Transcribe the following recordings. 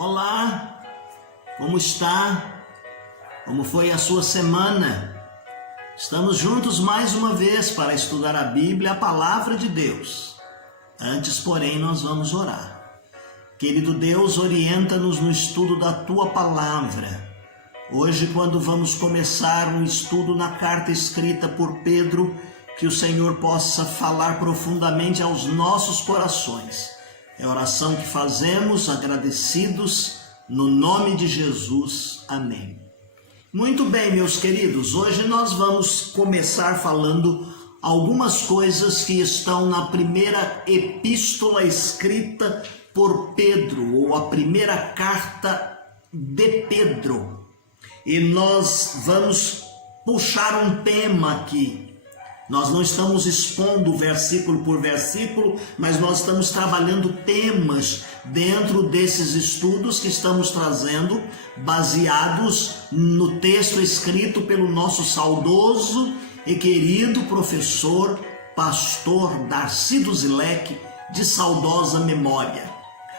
Olá, como está? Como foi a sua semana? Estamos juntos mais uma vez para estudar a Bíblia, a Palavra de Deus. Antes, porém, nós vamos orar. Querido Deus, orienta-nos no estudo da Tua Palavra. Hoje, quando vamos começar um estudo na carta escrita por Pedro, que o Senhor possa falar profundamente aos nossos corações. É a oração que fazemos, agradecidos, no nome de Jesus. Amém. Muito bem, meus queridos, hoje nós vamos começar falando algumas coisas que estão na primeira epístola escrita por Pedro, ou a primeira carta de Pedro. E nós vamos puxar um tema aqui. Nós não estamos expondo versículo por versículo, mas nós estamos trabalhando temas dentro desses estudos que estamos trazendo, baseados no texto escrito pelo nosso saudoso e querido professor, pastor Darcy Duzilek, de saudosa memória.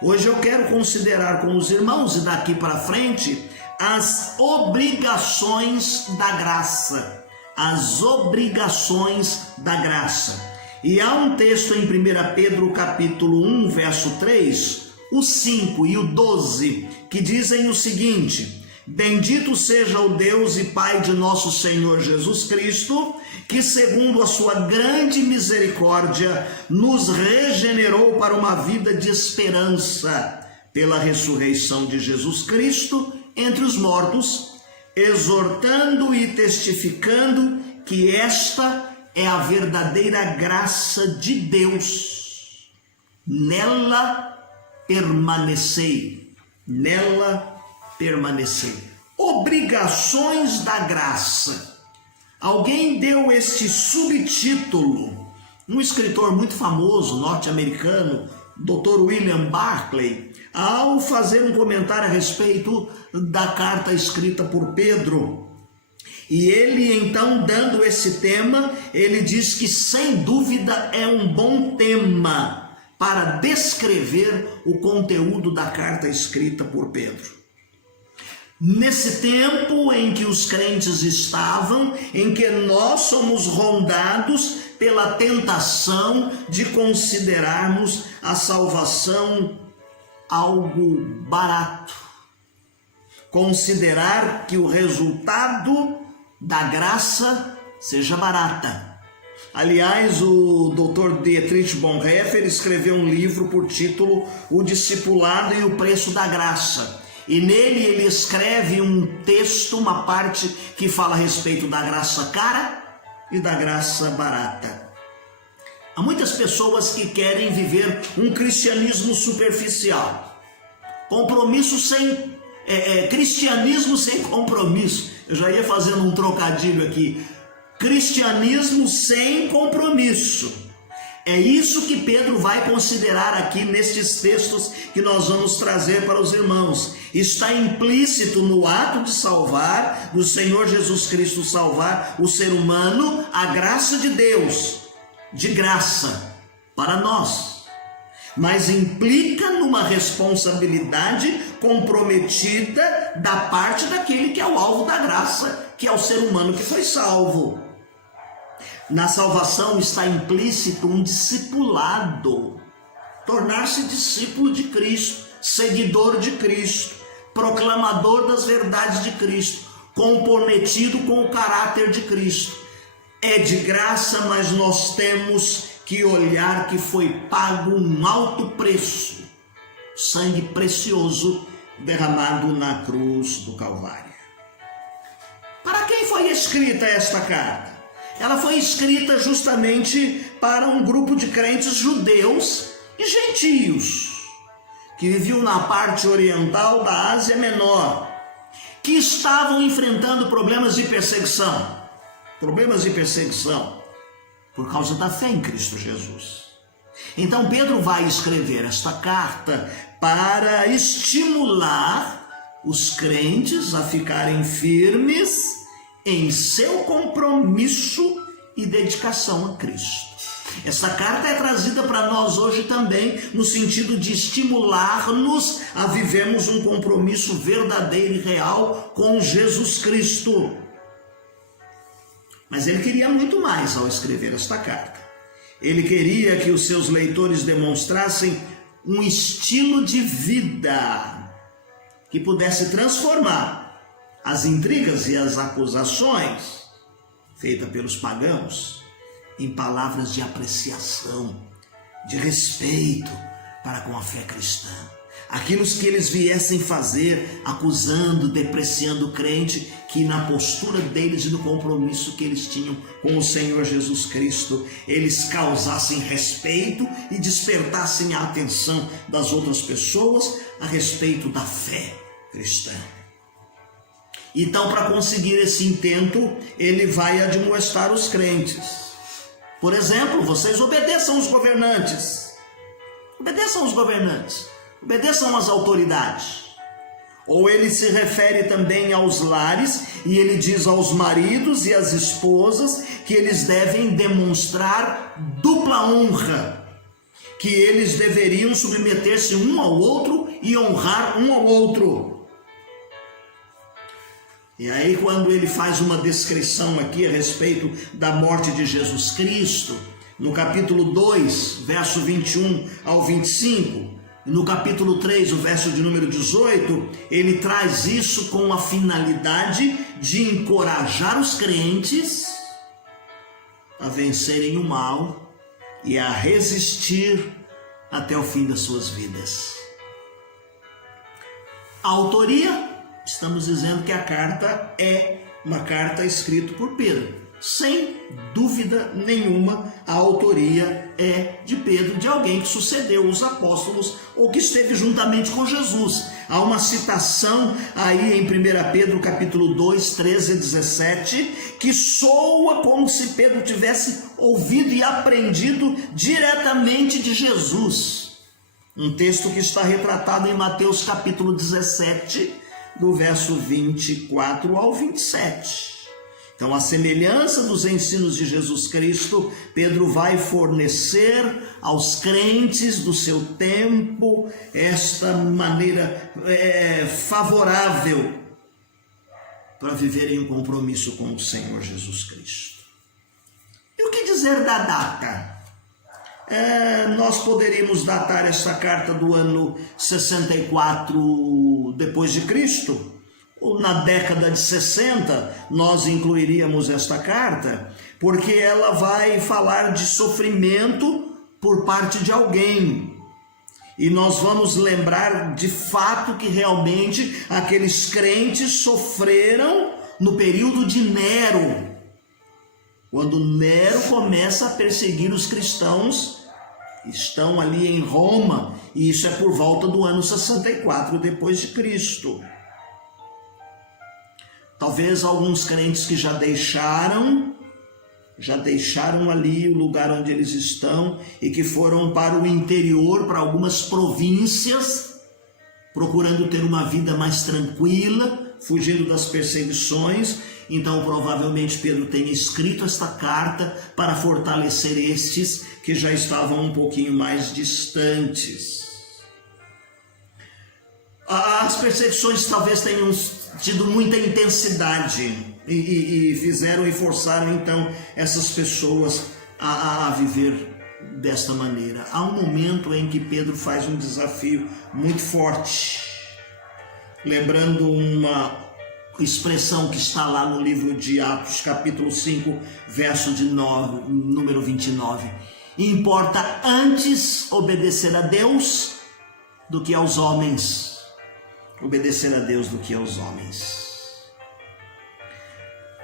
Hoje eu quero considerar com os irmãos, e daqui para frente, as obrigações da graça. As obrigações da graça. E há um texto em 1 Pedro capítulo 1, verso 3, o 5 e o 12, que dizem o seguinte: Bendito seja o Deus e Pai de nosso Senhor Jesus Cristo, que segundo a sua grande misericórdia, nos regenerou para uma vida de esperança, pela ressurreição de Jesus Cristo entre os mortos, exortando e testificando que esta é a verdadeira graça de Deus. Nela permanecei. Nela permanecei. Obrigações da graça. Alguém deu este subtítulo, um escritor muito famoso, norte-americano, Dr. William Barclay, ao fazer um comentário a respeito da carta escrita por Pedro. E ele, então, dando esse tema, ele diz que, sem dúvida, é um bom tema para descrever o conteúdo da carta escrita por Pedro. Nesse tempo em que os crentes estavam, em que nós somos rondados pela tentação de considerarmos a salvação algo barato, considerar que o resultado da graça seja barata. Aliás, o Dr. Dietrich Bonhoeffer escreveu um livro por título O Discipulado e o Preço da Graça. E nele ele escreve um texto, uma parte que fala a respeito da graça cara e da graça barata. Há muitas pessoas que querem viver um cristianismo superficial, cristianismo sem compromisso. Eu já ia fazendo um trocadilho aqui. Cristianismo sem compromisso. É isso que Pedro vai considerar aqui nestes textos que nós vamos trazer para os irmãos. Está implícito no ato de salvar, do Senhor Jesus Cristo salvar o ser humano, a graça de Deus, de graça para nós. Mas implica numa responsabilidade comprometida da parte daquele que é o alvo da graça, que é o ser humano que foi salvo. Na salvação está implícito um discipulado, tornar-se discípulo de Cristo, seguidor de Cristo, proclamador das verdades de Cristo, comprometido com o caráter de Cristo. É de graça, mas nós temos que olhar que foi pago um alto preço, sangue precioso derramado na cruz do Calvário. Para quem foi escrita esta carta? Ela foi escrita justamente para um grupo de crentes judeus e gentios, que viviam na parte oriental da Ásia Menor, que estavam enfrentando problemas de perseguição por causa da fé em Cristo Jesus. Então Pedro vai escrever esta carta para estimular os crentes a ficarem firmes em seu compromisso e dedicação a Cristo. Essa carta é trazida para nós hoje também no sentido de estimular-nos a vivermos um compromisso verdadeiro e real com Jesus Cristo. Mas ele queria muito mais ao escrever esta carta. Ele queria que os seus leitores demonstrassem um estilo de vida que pudesse transformar as intrigas e as acusações feitas pelos pagãos em palavras de apreciação, de respeito para com a fé cristã. Aquilo que eles viessem fazer, acusando, depreciando o crente, que na postura deles e no compromisso que eles tinham com o Senhor Jesus Cristo, eles causassem respeito e despertassem a atenção das outras pessoas a respeito da fé cristã. Então, para conseguir esse intento, ele vai admoestar os crentes. Por exemplo, vocês obedeçam os governantes. Obedeçam os governantes. Obedeçam às autoridades. Ou ele se refere também aos lares e ele diz aos maridos e às esposas que eles devem demonstrar dupla honra, que eles deveriam submeter-se um ao outro e honrar um ao outro. E aí, quando ele faz uma descrição aqui a respeito da morte de Jesus Cristo, no capítulo 2, verso 21 ao 25, no capítulo 3, o verso de número 18, ele traz isso com a finalidade de encorajar os crentes a vencerem o mal e a resistir até o fim das suas vidas. A autoria, estamos dizendo que a carta é uma carta escrita por Pedro. Sem dúvida nenhuma, a autoria é de Pedro, de alguém que sucedeu os apóstolos ou que esteve juntamente com Jesus. Há uma citação aí em 1 Pedro capítulo 2, 13 a 17, que soa como se Pedro tivesse ouvido e aprendido diretamente de Jesus. Um texto que está retratado em Mateus capítulo 17, do verso 24 ao 27. Então, a semelhança dos ensinos de Jesus Cristo, Pedro vai fornecer aos crentes do seu tempo esta maneira favorável para viverem um compromisso com o Senhor Jesus Cristo. E o que dizer da data? Nós poderíamos datar esta carta do ano 64 depois de Cristo, ou na década de 60, nós incluiríamos esta carta, porque ela vai falar de sofrimento por parte de alguém. E nós vamos lembrar de fato que realmente aqueles crentes sofreram no período de Nero, quando Nero começa a perseguir os cristãos que estão ali em Roma, e isso é por volta do ano 64 depois de Cristo. Talvez alguns crentes que já deixaram ali o lugar onde eles estão e que foram para o interior, para algumas províncias, procurando ter uma vida mais tranquila, fugindo das perseguições. Então, provavelmente Pedro tenha escrito esta carta para fortalecer estes que já estavam um pouquinho mais distantes. As perseguições talvez tenham tido muita intensidade e fizeram e forçaram então essas pessoas a viver desta maneira. Há um momento em que Pedro faz um desafio muito forte, lembrando uma expressão que está lá no livro de Atos, capítulo 5, verso de número 29. Importa antes obedecer a Deus do que aos homens. Obedecer a Deus do que aos homens.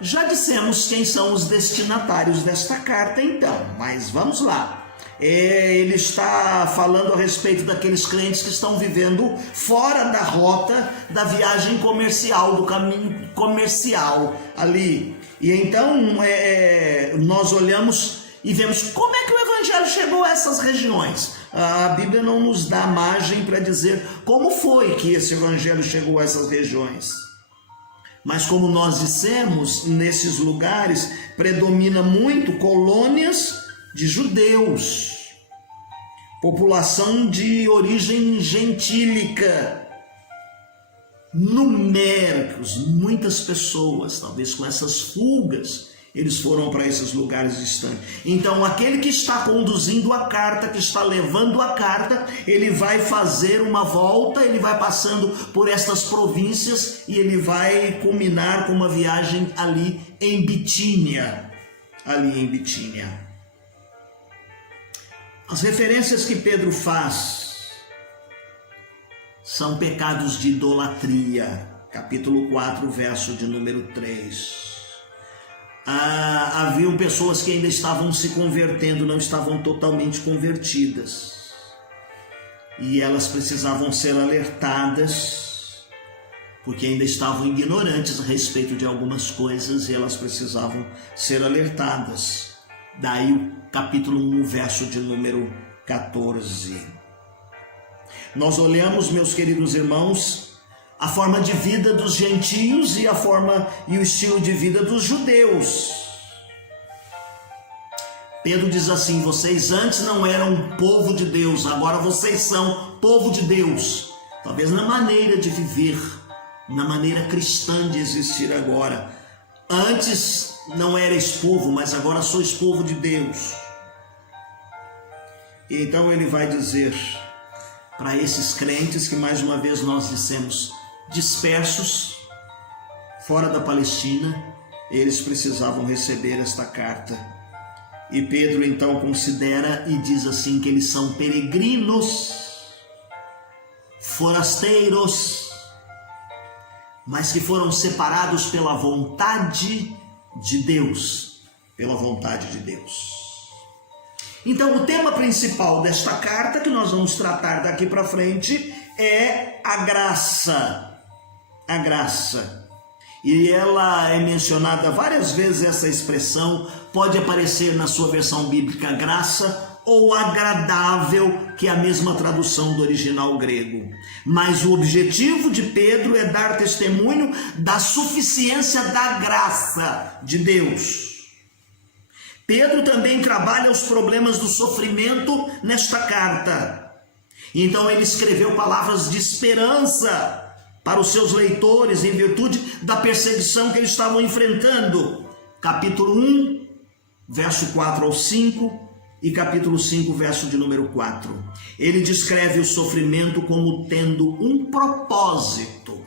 Já dissemos quem são os destinatários desta carta então, mas vamos lá. Ele está falando a respeito daqueles crentes que estão vivendo fora da rota da viagem comercial, do caminho comercial ali. E então nós olhamos e vemos como é que o Evangelho chegou a essas regiões. A Bíblia não nos dá margem para dizer como foi que esse Evangelho chegou a essas regiões. Mas como nós dissemos, nesses lugares predomina muito colônias de judeus, população de origem gentílica, numéricos, muitas pessoas, talvez com essas fugas, eles foram para esses lugares distantes. Então, aquele que está conduzindo a carta, que está levando a carta, ele vai fazer uma volta, ele vai passando por estas províncias e ele vai culminar com uma viagem ali em Bitínia. As referências que Pedro faz são pecados de idolatria, capítulo 4, verso de número 3. Haviam pessoas que ainda estavam se convertendo, não estavam totalmente convertidas. E elas precisavam ser alertadas, porque ainda estavam ignorantes a respeito de algumas coisas e elas precisavam ser alertadas. Daí o capítulo 1, verso de número 14. Nós olhamos, meus queridos irmãos, a forma de vida dos gentios e a forma e o estilo de vida dos judeus. Pedro diz assim: vocês antes não eram povo de Deus, agora vocês são povo de Deus. Talvez na maneira de viver, na maneira cristã de existir agora. Antes não erais povo, mas agora sois povo de Deus. E então ele vai dizer para esses crentes que, mais uma vez nós dissemos, dispersos fora da Palestina, eles precisavam receber esta carta. E Pedro então considera e diz assim que eles são peregrinos, forasteiros, mas que foram separados pela vontade de Deus, pela vontade de Deus. Então o tema principal desta carta que nós vamos tratar daqui para frente é a graça. A graça. E ela é mencionada várias vezes, essa expressão pode aparecer na sua versão bíblica graça ou agradável, que é a mesma tradução do original grego. Mas o objetivo de Pedro é dar testemunho da suficiência da graça de Deus. Pedro também trabalha os problemas do sofrimento nesta carta. Então ele escreveu palavras de esperança para os seus leitores, em virtude da perseguição que eles estavam enfrentando. Capítulo 1, verso 4 ao 5, e capítulo 5, verso de número 4. Ele descreve o sofrimento como tendo um propósito.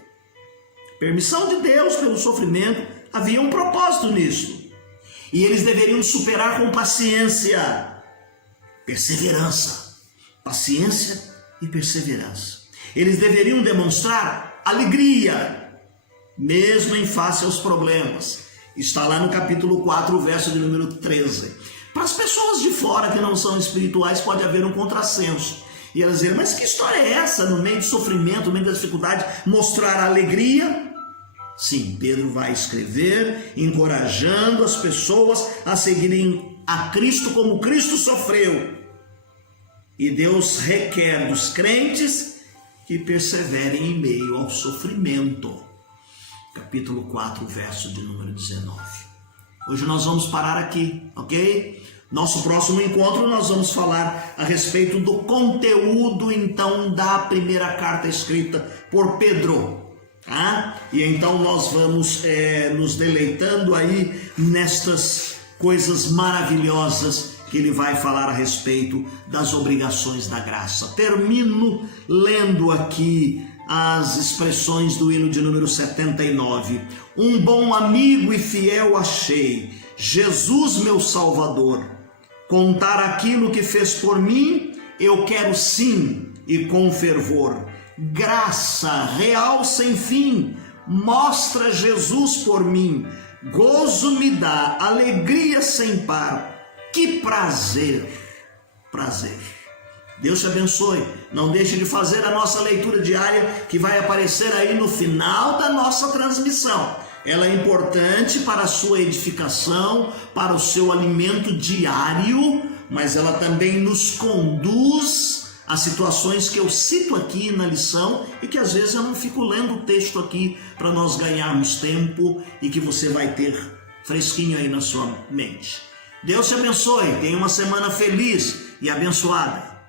Permissão de Deus pelo sofrimento, havia um propósito nisso. E eles deveriam superar com paciência, perseverança. Paciência e perseverança. Eles deveriam demonstrar alegria, mesmo em face aos problemas. Está lá no capítulo 4, verso de número 13. Para as pessoas de fora que não são espirituais pode haver um contrassenso. E elas dizem, mas que história é essa? No meio do sofrimento, no meio da dificuldade, mostrar alegria? Sim, Pedro vai escrever, encorajando as pessoas a seguirem a Cristo como Cristo sofreu. E Deus requer dos crentes que perseverem em meio ao sofrimento. Capítulo 4, verso de número 19. Hoje nós vamos parar aqui, ok? Nosso próximo encontro nós vamos falar a respeito do conteúdo, então, da primeira carta escrita por Pedro. Tá? E então nós vamos nos deleitando aí nestas coisas maravilhosas que ele vai falar a respeito das obrigações da graça. Termino lendo aqui as expressões do hino de número 79. Um bom amigo e fiel achei, Jesus meu Salvador. Contar aquilo que fez por mim, eu quero sim e com fervor. Graça real sem fim, mostra Jesus por mim. Gozo me dá, alegria sem par. Que prazer, prazer. Deus te abençoe. Não deixe de fazer a nossa leitura diária que vai aparecer aí no final da nossa transmissão. Ela é importante para a sua edificação, para o seu alimento diário, mas ela também nos conduz a situações que eu cito aqui na lição e que às vezes eu não fico lendo o texto aqui para nós ganharmos tempo e que você vai ter fresquinho aí na sua mente. Deus te abençoe. Tenha uma semana feliz e abençoada.